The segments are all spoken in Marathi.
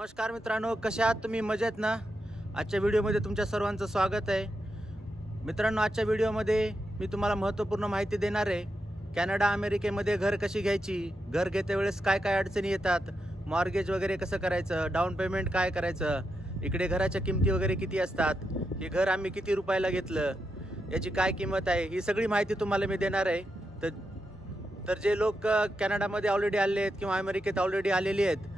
नमस्कार मित्रांनो, कशा आहात तुम्ही? मजेत ना? आजच्या व्हिडिओमध्ये तुमच्या सर्वांचं स्वागत आहे. मित्रांनो, आजच्या व्हिडिओमध्ये मी तुम्हाला महत्त्वपूर्ण माहिती देणार आहे. कॅनडा अमेरिकेमध्ये घर कशी घ्यायची, घर घेते वेळेस काय काय अडचणी येतात, मॉर्गेज वगैरे कसं करायचं, डाऊन पेमेंट काय करायचं, इकडे घराच्या किमती वगैरे किती असतात, हे घर आम्ही किती रुपयाला घेतलं, याची काय किंमत आहे, ही सगळी माहिती तुम्हाला मी देणार आहे. तर जे लोक कॅनडामध्ये ऑलरेडी आले आहेत किंवा अमेरिकेत ऑलरेडी आलेली आहेत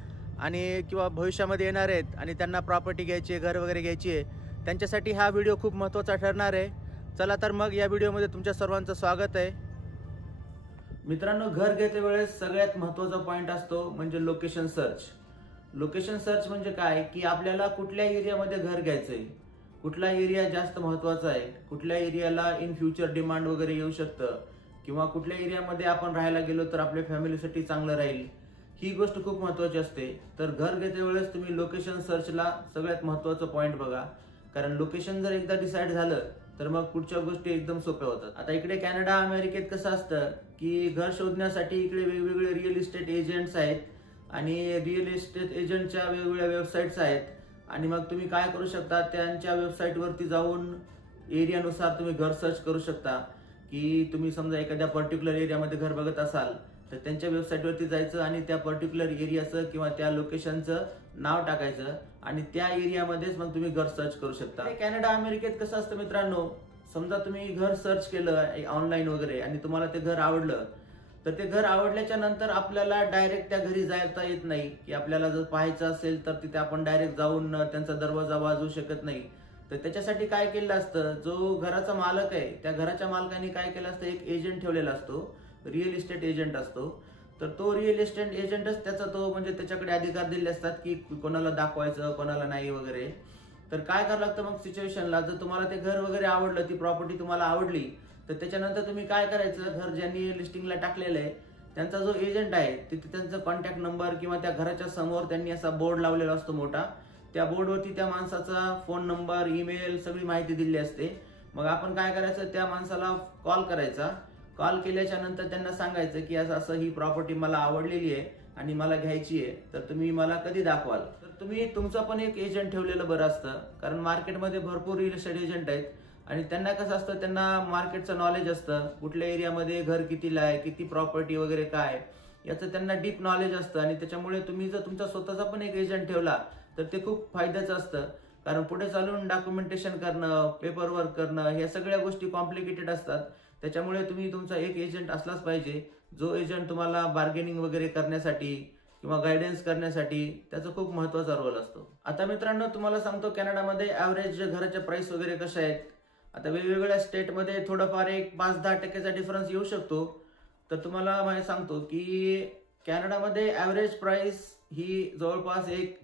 आणि किंवा भविष्यामध्ये येणार आहेत आणि त्यांना प्रॉपर्टी घ्यायची आहे, घर वगैरे घ्यायची आहे, त्यांच्यासाठी हा व्हिडिओ खूप महत्त्वाचा ठरणार आहे. चला तर मग या व्हिडिओमध्ये तुमच्या सर्वांचं स्वागत आहे. मित्रांनो, घर घेते वेळेस सगळ्यात महत्त्वाचा पॉईंट असतो म्हणजे लोकेशन सर्च. लोकेशन सर्च म्हणजे काय की आपल्याला कुठल्या एरियामध्ये घर घ्यायचं आहे, कुठला एरिया जास्त महत्त्वाचा आहे, कुठल्या एरियाला इन फ्युचर डिमांड वगैरे येऊ शकतं किंवा कुठल्या एरियामध्ये आपण राहायला गेलो तर आपल्या फॅमिलीसाठी चांगलं राहील, ही गोष्ट खूप महत्त्वाची असते. तर घर घेते वेळेस तुम्ही लोकेशन सर्चला सगळ्यात महत्त्वाचं पॉईंट बघा, कारण लोकेशन जर एकदा डिसाईड झालं तर मग पुढच्या गोष्टी एकदम सोप्या होतात. आता इकडे कॅनडा अमेरिकेत कसं असतं की घर शोधण्यासाठी इकडे वेगवेगळे रिअल इस्टेट एजंट्स आहेत आणि रिअल इस्टेट एजंटच्या वेगवेगळ्या वेबसाईट्स आहेत आणि मग तुम्ही काय करू शकता, त्यांच्या वेबसाईटवरती जाऊन एरियानुसार तुम्ही घर सर्च करू शकता. की तुम्ही समजा एखाद्या पर्टिक्युलर एरियामध्ये घर बघत असाल तर त्यांच्या वेबसाईटवरती जायचं आणि त्या पर्टिक्युलर एरियाचं किंवा त्या लोकेशनचं नाव टाकायचं आणि त्या एरियामध्येच मग तुम्ही घर सर्च करू शकता. कॅनडा अमेरिकेत कसं असतं मित्रांनो, समजा तुम्ही घर सर्च केलं ऑनलाईन वगैरे आणि तुम्हाला ते घर आवडलं तर ते घर आवडल्याच्या नंतर आपल्याला डायरेक्ट त्या घरी जाता येत नाही. की आपल्याला जर पाहायचं असेल तर तिथे आपण डायरेक्ट जाऊन त्यांचा दरवाजा वाजवू शकत नाही. तर त्याच्यासाठी काय केलं असतं, जो घराचा मालक आहे त्या घराच्या मालकाने काय केलं असतं, एक एजंट ठेवलेला असतो, रिअल इस्टेट एजंट असतो. तर तो रिअल इस्टेट एजंटच त्याचा तो म्हणजे त्याच्याकडे अधिकार दिले असतात की कोणाला दाखवायचं कोणाला नाही वगैरे. तर काय करावं लागतं मग सिच्युएशनला, जर तुम्हाला ते घर वगैरे आवडलं, ती प्रॉपर्टी तुम्हाला आवडली तर त्याच्यानंतर तुम्ही काय करायचं, घर ज्यांनी लिस्टिंगला टाकलेलं आहे त्यांचा जो एजंट आहे तिथे त्यांचा कॉन्टॅक्ट नंबर किंवा त्या घराच्या समोर त्यांनी असा बोर्ड लावलेला असतो मोठा, त्या बोर्डवरती त्या माणसाचा फोन नंबर, ईमेल सगळी माहिती दिली असते. मग आपण काय करायचं, त्या माणसाला कॉल करायचा. कॉल केल्याच्या नंतर त्यांना सांगायचं की असं असं ही प्रॉपर्टी मला आवडलेली आहे आणि मला घ्यायची आहे, तर तुम्ही मला कधी दाखवाल. तर तुम्ही तुमचं पण एक एजंट ठेवलेलं बरं असतं, कारण मार्केटमध्ये भरपूर रिअल इस्टेट एजंट आहेत आणि त्यांना कसं असतं, त्यांना मार्केटचं नॉलेज असतं, कुठल्या एरियामध्ये घर कितीला आहे, किती प्रॉपर्टी वगैरे काय याचं त्यांना डीप नॉलेज असतं. आणि त्याच्यामुळे तुम्ही जर तुमचा स्वतःचा पण एक एजंट ठेवला तर ते खूप फायद्याचं असतं, कारण पुढे चालून डॉक्युमेंटेशन करणं, पेपर वर्क करणं, ह्या सगळ्या गोष्टी कॉम्प्लिकेटेड असतात. त्याच्यामुळे तुम्ही तुमचा एक एजंट असलाच पाहिजे, जो एजंट तुम्हाला बार्गेनिंग वगैरे करण्यासाठी किंवा गायडन्स करण्यासाठी त्याचा खूप महत्त्वाचा रोल असतो. आता मित्रांनो, तुम्हाला सांगतो कॅनडामध्ये ॲव्हरेज घराच्या प्राइस वगैरे कशा आहेत. आता वेगवेगळ्या स्टेटमध्ये थोडंफार एक 5-10% डिफरन्स येऊ शकतो. तर तुम्हाला मी सांगतो की कॅनडामध्ये ॲव्हरेज प्राइस ही जवळपास एक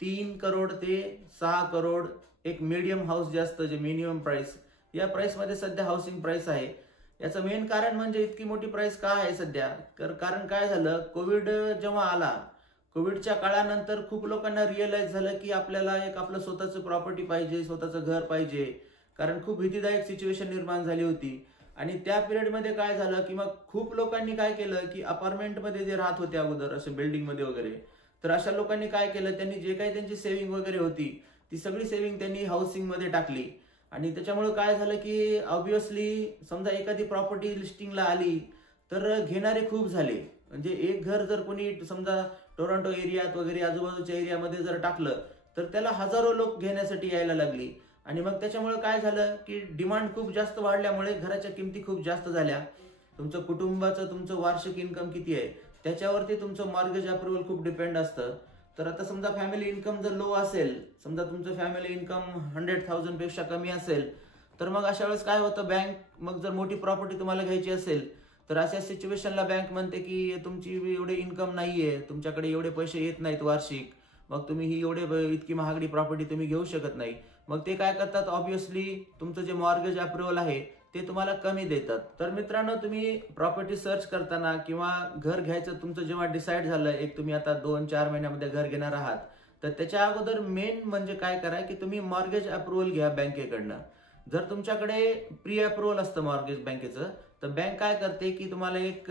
3 करोड ते 6 करोड, एक मीडियम हाऊस जे असतं जे मिनिमम प्राइस, या प्राइसमध्ये सध्या हाऊसिंग प्राइस आहे. याचं मेन कारण म्हणजे इतकी मोठी प्राइस का आहे सध्या, कारण काय झालं, कोविड जेव्हा आला, कोविडच्या काळानंतर खूप लोकांना रिअलाइज झालं की आपल्याला एक आपलं स्वतःचं प्रॉपर्टी पाहिजे, स्वतःचं घर पाहिजे, कारण खूप भीतीदायक सिच्युएशन निर्माण झाली होती. आणि त्या पिरियडमध्ये काय झालं की मग खूप लोकांनी काय केलं की अपार्टमेंटमध्ये जे राहत होते अगोदर असे बिल्डिंगमध्ये वगैरे, तर अशा लोकांनी काय केलं, त्यांनी जे काही त्यांची सेव्हिंग वगैरे होती ती सगळी सेव्हिंग त्यांनी हाऊसिंगमध्ये टाकली. आणि त्याच्यामुळे काय झालं की ऑब्व्हियसली समजा एखादी प्रॉपर्टी लिस्टिंगला आली तर घेणारे खूप झाले. म्हणजे एक घर जर कोणी समजा टोरंटो एरियात वगैरे आजूबाजूच्या एरियामध्ये जर टाकलं तर त्याला हजारो लोक घेण्यासाठी यायला लागली. आणि मग त्याच्यामुळे काय झालं की डिमांड खूप जास्त वाढल्यामुळे घराच्या किमती खूप जास्त झाल्या. तुमचं कुटुंबाचं तुमचं वार्षिक इन्कम किती आहे त्याच्यावरती तुमचं मॉर्गेज अप्रुव्हल खूप डिपेंड असतं. तर आता समजा फॅमिली इन्कम जर लो असेल, समजा तुमचं फॅमिली इन्कम 100,000 पेक्षा कमी असेल, तर मग अशा वेळेस काय होतं, बँक मग जर मोठी प्रॉपर्टी तुम्हाला घ्यायची असेल तर अशा सिच्युएशनला बँक म्हणते की तुमची एवढे इन्कम नाहीये, तुमच्याकडे एवढे पैसे येत नाहीत वार्षिक, मग तुम्ही ही इतकी महागडी प्रॉपर्टी तुम्ही घेऊ शकत नाही. मग ते काय करतात, ऑब्व्हियसली तुमचं जे मॉर्गेज अप्रुव्हल आहे ते तुम्हाला कमी देतात. तर मित्रांनो, तुम्ही प्रॉपर्टी सर्च करताना किंवा घर घ्यायचं तुमचं जेव्हा डिसाईड झालं, एक तुम्ही आता 2-4 महिन्यामध्ये घर घेणार आहात, तर त्याच्या अगोदर मेन म्हणजे काय करा की तुम्ही मॉर्गेज अप्रुव्हल घ्या बँकेकडनं. जर तुमच्याकडे प्री अप्रुव्हल असतं मॉर्गेज बँकेचं, तर बँक काय करते की तुम्हाला एक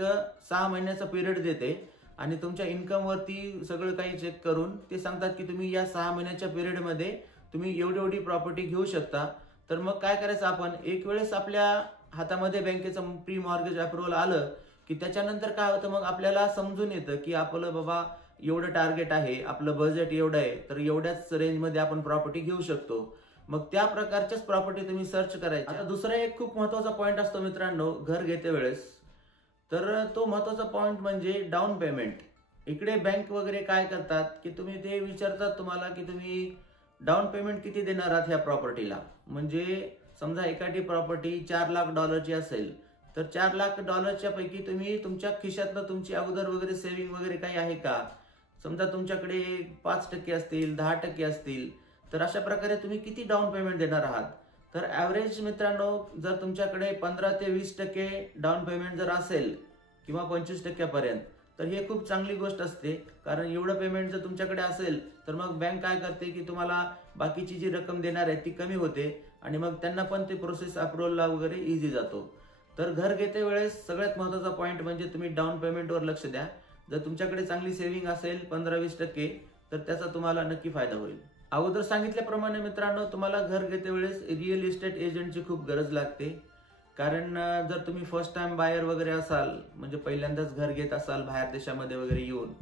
6 महिन्याचा पिरियड देते आणि तुमच्या इन्कम वरती सगळं काही चेक करून ते सांगतात की तुम्ही या 6 महिन्याच्या पिरियड मध्ये तुम्ही एवढी एवढी प्रॉपर्टी घेऊ शकता. तर मग काय करायचं, आपण एक वेळेस आपल्या हातामध्ये बँकेचं प्री मॉर्गेज अप्रुव्हल आलं की त्याच्यानंतर काय होतं, मग आपल्याला समजून येतं की आपलं बाबा एवढं टार्गेट आहे, आपलं बजेट एवढं आहे, तर एवढ्याच रेंजमध्ये आपण प्रॉपर्टी घेऊ शकतो. मग त्या प्रकारच्याच प्रॉपर्टी तुम्ही सर्च करायची. आता दुसरा एक खूप महत्वाचा पॉईंट असतो मित्रांनो घर घेते वेळेस, तर तो महत्वाचा पॉईंट म्हणजे डाऊन पेमेंट. इकडे बँक वगैरे काय करतात की तुम्ही ते विचारतात तुम्हाला की तुम्ही डाऊन पेमेंट किती देणार आहात ह्या प्रॉपर्टीला. म्हणजे समजा एखादी प्रॉपर्टी $4 लाख असेल, तर $4 लाख पैकी तुम्ही तुमच्या खिशातनं तुमची अगोदर वगैरे सेव्हिंग वगैरे काही आहे का. समजा तुमच्याकडे 5% असतील, 10% असतील, तर अशा प्रकारे तुम्ही किती डाऊन पेमेंट देणार आहात. तर ॲव्हरेज मित्रांनो जर तुमच्याकडे 15 ते 20% डाऊन पेमेंट जर असेल किंवा 25% पर्यंत, तर हे खूप चांगली गोष्ट असते. कारण एवढं पेमेंट जर तुमच्याकडे असेल तर मग बँक काय करते की तुम्हाला बाकीची जी रक्कम देणार आहे ती कमी होते आणि मग त्यांना पण ते प्रोसेस अप्रुव्हलला वगैरे इझी जातो. तर घर घेते वेळेस सगळ्यात महत्त्वाचा पॉईंट म्हणजे तुम्ही डाऊन पेमेंटवर लक्ष द्या. जर तुमच्याकडे चांगली सेव्हिंग असेल 15-20%, तर त्याचा तुम्हाला नक्की फायदा होईल. अगोदर सांगितल्याप्रमाणे मित्रांनो तुम्हाला घर घेते वेळेस रिअल इस्टेट एजंटची खूप गरज लागते. कारण जर तुम्ही फर्स्ट टाइम बायर वगैरे असाल, म्हणजे पहिल्यांदाच घर घेत असाल बाहेर देशामध्ये वगैरे येऊन,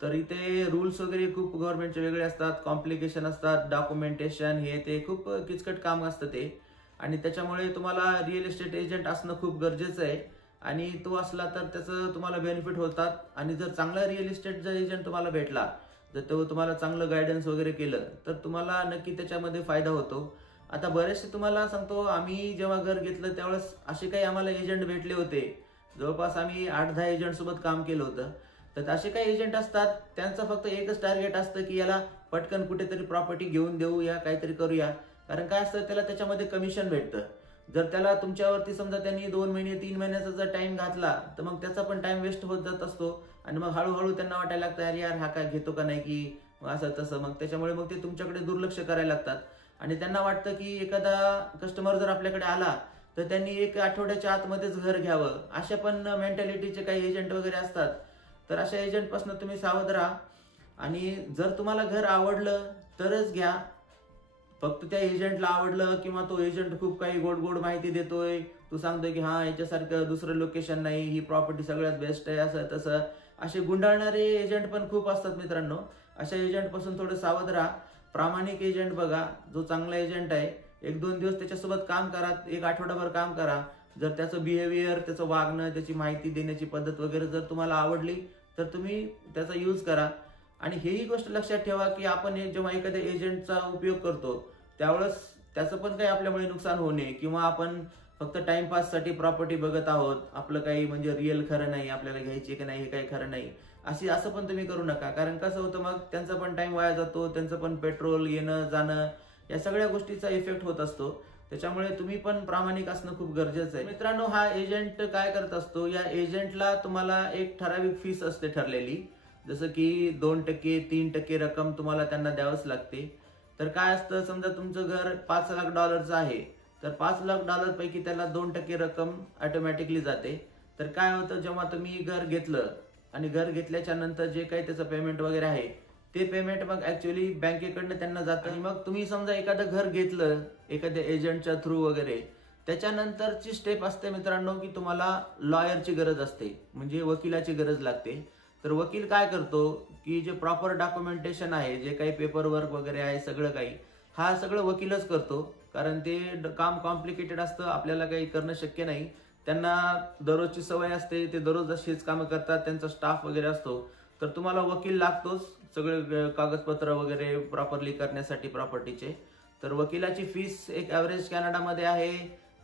तर इथे रूल्स वगैरे खूप गव्हर्नमेंटचे वेगळे असतात, कॉम्प्लिकेशन असतात, डॉक्युमेंटेशन हे ते खूप किचकट काम असतं ते. आणि त्याच्यामुळे तुम्हाला रिअल इस्टेट एजंट असणं खूप गरजेचं आहे. आणि तो असला तर त्याचं तुम्हाला बेनिफिट होतात. आणि जर चांगला रिअल इस्टेटचा एजंट तुम्हाला भेटला, जर तो तुम्हाला चांगलं गायडन्स वगैरे केलं, तर तुम्हाला नक्की त्याच्यामध्ये फायदा होतो. आता बरेचसे तुम्हाला सांगतो, आम्ही जेव्हा घर घेतलं त्यावेळेस असे काही आम्हाला एजंट भेटले होते. जवळपास आम्ही 8-10 एजंट सोबत काम केलं होतं. तर असे काही एजंट असतात त्यांचं फक्त एकच टार्गेट असतं की याला पटकन कुठेतरी प्रॉपर्टी घेऊन देऊया, काहीतरी करूया. कारण काय असतं, त्याला त्याच्यामध्ये कमिशन भेटतं. जर त्याला तुमच्यावरती समजा त्यांनी 2 महिने 3 महिन्याचा जर टाइम घातला, तर मग त्याचा पण टाइम वेस्ट होत जात असतो. आणि मग हळूहळू त्यांना वाटायला लागतं अरे यार हा काय घेतो का नाही की असं तसं. मग त्याच्यामुळे मग ते तुमच्याकडे दुर्लक्ष करायला लागतात. आणि त्यांना वाटतं की एखादा कस्टमर जर आपल्याकडे आला तर त्यांनी 1 आठवड्याच्या आतमध्येच घर घ्यावं. अशा पण मेंटॅलिटीचे काही एजंट वगैरे असतात. तर अशा एजंटपासून तुम्ही सावध राहा. आणि जर तुम्हाला घर आवडलं तरच घ्या. फक्त त्या एजंटला आवडलं किंवा तो एजंट खूप काही गोड गोड माहिती देतोय, तू सांगतोय की हा याच्यासारखं दुसरं लोकेशन नाही, ही प्रॉपर्टी सगळ्यात बेस्ट आहे, असं तसं, असे गुंडाळणारे एजंट पण खूप असतात मित्रांनो. अशा एजंट पासून थोडं सावध राहा. प्रामाणिक एजंट बघा, जो चांगला एजंट आहे, 1-2 दिवस त्याच्यासोबत काम करा, 1 आठवडाभर काम करा. जर त्याचं बिहेवियर, त्याचं वागणं, त्याची माहिती देण्याची पद्धत वगैरे जर तुम्हाला आवडली तर तुम्ही त्याचा यूज करा. आणि हेही गोष्ट लक्षात ठेवा की आपण जेव्हा एखाद्या एजंटचा उपयोग करतो त्यावेळेस त्याचं पण काही आपल्यामुळे नुकसान होऊ नये, किंवा आपण फक्त टाइमपाससाठी प्रॉपर्टी बघत आहोत, आपलं काही म्हणजे रिअल खरं नाही, आपल्याला घ्यायची की नाही हे काही खरं नाही, असं पण तुम्ही करू नका. कारण कसं होतं, मग त्यांचा पण टाइम वाया जातो, त्यांचं पण पेट्रोल येणं जाणं या सगळ्या गोष्टीचा इफेक्ट होत असतो. त्याच्यामुळे तुम्ही पण प्रामाणिक असणं खूप गरजेचं आहे. मित्रांनो, हा एजंट काय करत असतो, या एजंटला तुम्हाला एक ठराविक फीस असते ठरलेली, जसं की 2%, 3% रक्कम तुम्हाला त्यांना द्यावंच लागते. तर काय असतं, समजा तुमचं घर $5 लाख आहे, तर $5 लाख पैकी त्याला 2% रक्कम ऑटोमॅटिकली जाते. तर काय होतं, जेव्हा तुम्ही घर घेतलं आणि घर घेतल्याच्या नंतर जे काही त्याचं पेमेंट वगैरे आहे ते पेमेंट मग ऍक्च्युअली बँकेकडनं त्यांना जातं. आणि मग तुम्ही समजा एखादं घर घेतलं एखाद्या एजंटच्या थ्रू वगैरे, त्याच्यानंतरची स्टेप असते मित्रांनो की तुम्हाला लॉयरची गरज असते, म्हणजे वकिलाची गरज लागते. तर वकील काय करतो की जे प्रॉपर डॉक्युमेंटेशन आहे, जे काही पेपर वर्क वगैरे आहे, सगळं काही हा सगळं वकीलच करतो. कारण ते काम कॉम्प्लिकेटेड असतं, आपल्याला काही करणं शक्य नाही. त्यांना दररोजची सवय असते, ते दररोज अशीच कामं करतात, त्यांचा स्टाफ वगैरे असतो. तर तुम्हाला वकील लागतोच सगळे कागदपत्र वगैरे प्रॉपरली करण्यासाठी प्रॉपर्टीचे. तर वकिलाची फीस एक ॲव्हरेज कॅनडामध्ये आहे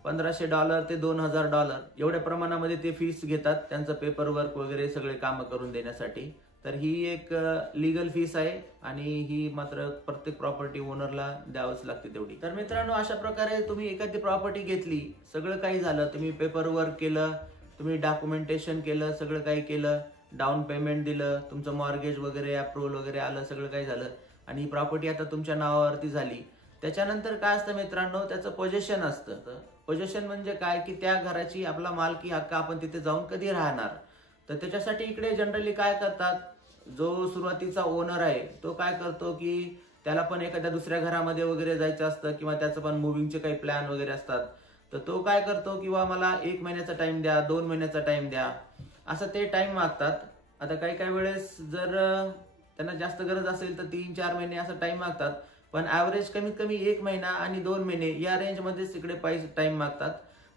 $1500 ते $2000 एवढ्या प्रमाणामध्ये ते फीस घेतात, त्यांचं पेपर वर्क वगैरे सगळे कामं करून देण्यासाठी. तर ही एक लीगल फीस आहे आणि ही मात्र प्रत्येक प्रॉपर्टी ओनरला द्यावंच लागते तेवढी. तर मित्रांनो, अशा प्रकारे तुम्ही एखादी प्रॉपर्टी घेतली, सगळं काही झालं, तुम्ही पेपर वर्क केलं, तुम्ही डॉक्युमेंटेशन केलं, सगळं काही केलं, डाऊन पेमेंट दिलं, तुमचं मॉर्गेज वगैरे अप्रुव्हल वगैरे आलं, सगळं काही झालं आणि ही प्रॉपर्टी आता तुमच्या नावावरती झाली. त्याच्यानंतर काय असतं मित्रांनो, त्याचं पोजेशन असतं. पोजेशन म्हणजे काय की त्या घराची आपला मालकी हक्क, आपण तिथे जाऊन कधी राहणार. तर त्याच्यासाठी इकडे जनरली काय करतात, जो सुरुवातीचा ओनर आहे तो काय करतो की त्याला पण एखाद्या दुसऱ्या घरामध्ये वगैरे जायचं असतं किंवा त्याचं पण मुव्हिंगचे काही प्लॅन वगैरे असतात, तर तो काय करतो किंवा मला 1 महिन्याचा टाइम द्या, 2 महिन्याचा टाइम द्या, असं ते टाइम मागतात. आता काही काही वेळेस जर त्यांना जास्त गरज असेल तर 3-4 महिने असं टाइम मागतात, पण ॲव्हरेज कमीत कमी 1 महिना आणि 2 महिने या रेंजमध्येच तिकडे पैसे टाइम मागतात.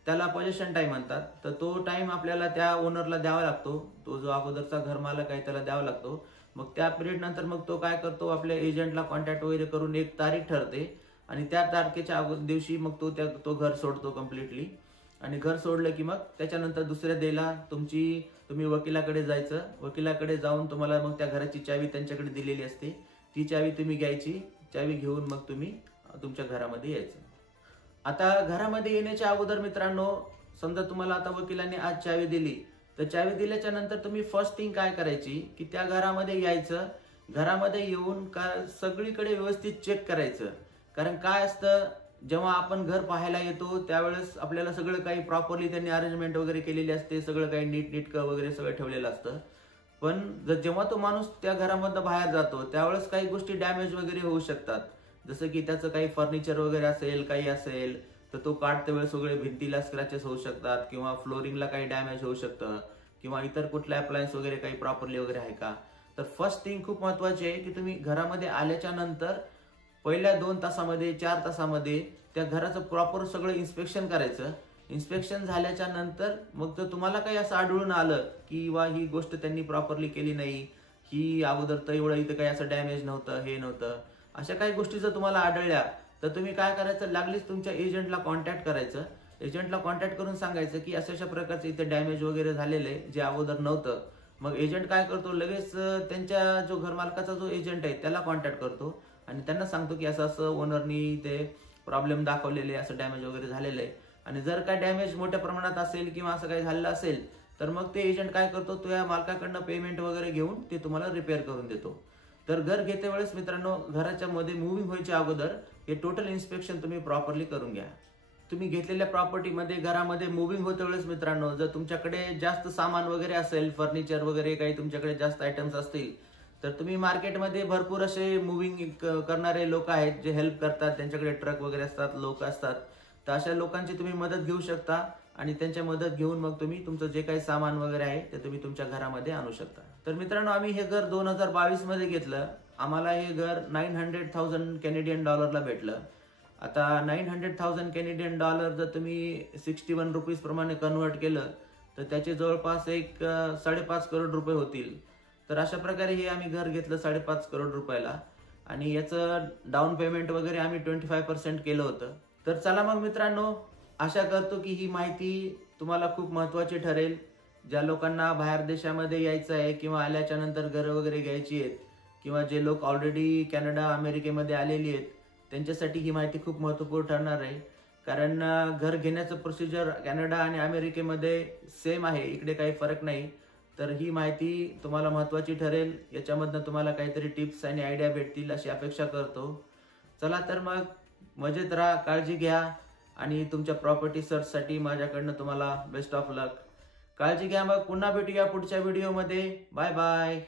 त्याला पोझिशन टाइम म्हणतात. तर तो टाइम आपल्याला त्या ओनरला द्यावा लागतो, तो जो अगोदरचा घरमालक आहे त्याला द्यावा लागतो. मग त्या पिरियड नंतर मग तो काय करतो, आपल्या एजंटला कॉन्टॅक्ट वगैरे करून एक तारीख ठरते आणि त्या तारखेच्या दिवशी मग तो घर सोडतो कम्प्लिटली. आणि घर सोडलं की मग त्याच्यानंतर दुसऱ्या डेला तुम्ही वकिलाकडे जायचं. वकिलाकडे जाऊन तुम्हाला मग त्या घराची चावी त्यांच्याकडे दिलेली असते, ती चावी तुम्ही घ्यायची. चावी घेऊन मग तुम्ही तुमच्या घरामध्ये यायचं. आता घरामध्ये येण्याच्या अगोदर मित्रांनो, समजा तुम्हाला आता वकिलाने आज चावी दिली, तर चावी दिल्याच्या नंतर तुम्ही फर्स्ट थिंग काय करायची की त्या घरामध्ये यायचं. घरामध्ये येऊन सगळीकडे व्यवस्थित चेक करायचं. कारण काय असतं, जेव्हा आपण घर पाहायला येतो त्यावेळेस आपल्याला सगळं काही प्रॉपरली त्यांनी अरेंजमेंट वगैरे केलेली असते, सगळं काही नीटनेटकं वगैरे सगळं ठेवलेलं असतं. पण जेव्हा तो माणूस त्या घरामधनं बाहेर जातो त्यावेळेस काही गोष्टी डॅमेज वगैरे होऊ शकतात. जसं की त्याचं काही फर्निचर वगैरे असेल, काही असेल तर तो काढते वेळेस सगळे भिंतीला स्क्रॅचेस होऊ शकतात किंवा फ्लोरिंगला काही डॅमेज होऊ शकतं किंवा इतर कुठल्या अप्लायन्स वगैरे काही प्रॉपरली वगैरे आहे का. तर फर्स्ट थिंग खूप महत्वाची आहे की तुम्ही घरामध्ये आल्याच्या नंतर पहिल्या 2 तासामध्ये 4 तासामध्ये त्या घराचं प्रॉपर सगळं इन्स्पेक्शन करायचं. इन्स्पेक्शन झाल्याच्या नंतर मग जर तुम्हाला काही असं आढळून आलं की ही गोष्ट त्यांनी प्रॉपरली केली नाही, ही अगोदर तर एवढं इथं काही असं डॅमेज नव्हतं, हे नव्हतं, अशा काही गोष्टी जर तुम्हाला आढळल्या तर तुम्ही काय करायचं, लागलीच तुमच्या एजंटला कॉन्टॅक्ट करायचं. एजंटला कॉन्टॅक्ट करून सांगायचं की अशा प्रकारचं इथे डॅमेज वगैरे झालेलं आहे जे अगोदर नव्हतं. मग एजंट काय करतो, लगेच त्यांच्या जो घरमालकाचा जो एजंट आहे त्याला कॉन्टॅक्ट करतो आणि त्यांना सांगतो की असं असं ओनरनी ते प्रॉब्लेम दाखवलेले, असं डॅमेज वगैरे झालेलं आहे. आणि जर काय डॅमेज मोठ्या प्रमाणात असेल किंवा असं काही झालेलं असेल तर मग ते एजंट काय करतो, तो या मालकाकडनं पेमेंट वगैरे घेऊन ते तुम्हाला रिपेअर करून देतो. तर घर घेते वेळेस मित्रांनो, घराच्या मध्ये मुव्हिंग व्हायच्या अगोदर हे टोटल इन्स्पेक्शन तुम्ही प्रॉपरली करून घ्या. तुम्ही घेतलेल्या प्रॉपर्टीमध्ये घरामध्ये मुव्हिंग होते वेळेस मित्रांनो, जर तुमच्याकडे जास्त सामान वगैरे असेल, फर्निचर वगैरे काही तुमच्याकडे जास्त आयटम्स असतील, तर तुम्ही मार्केटमध्ये भरपूर असे मुव्हिंग करणारे लोक आहेत जे हेल्प करतात. त्यांच्याकडे ट्रक वगैरे असतात, लोक असतात. तर अशा लोकांची तुम्ही मदत घेऊ शकता आणि त्यांच्या मदत घेऊन मग तुम्ही तुमचं जे काही सामान वगैरे आहे ते तुम्ही तुमच्या घरामध्ये आणू शकता. तर मित्रांनो, आम्ही हे घर 2022 मध्ये घेतलं. आम्हाला हे घर $900,000 कॅनेडियन डॉलरला भेटलं. आता $900,000 कॅनेडियन डॉलर जर तुम्ही 61 रुपीज प्रमाणे कन्वर्ट केलं तर त्याचे जवळपास 5.5 करोड रुपये होतील. तर अशा प्रकारे हे आम्ही घर घेतलं 5.5 करोड रुपयाला आणि याचं डाऊन पेमेंट वगैरे आम्ही 25% केलं होतं. तर चला मग मित्रांनो, आशा करतो की ही माहिती तुम्हाला खूप महत्त्वाची ठरेल. ज्या लोकांना बाहेर देशामध्ये यायचं आहे किंवा आल्याच्या नंतर घरं वगैरे घ्यायची आहेत किंवा जे लोक ऑलरेडी कॅनडा अमेरिकेमध्ये आलेली आहेत त्यांच्यासाठी ही माहिती खूप महत्त्वपूर्ण ठरणार आहे. कारण घर घेण्याचं प्रोसिजर कॅनडा आणि अमेरिकेमध्ये सेम आहे, इकडे काही फरक नाही. तर ही माहिती तुम्हाला महत्त्वाची ठरेल. याच्यामधनं तुम्हाला काहीतरी टिप्स आणि आयडिया भेटतील अशी अपेक्षा करतो. चला तर मग मजेत राहा, काळजी घ्या आणि तुमच्या प्रॉपर्टी सर्चसाठी माझ्याकडनं तुम्हाला बेस्ट ऑफ लक. काळजी घ्या. मग पुन्हा भेटूया पुढच्या व्हिडिओमध्ये. Bye bye.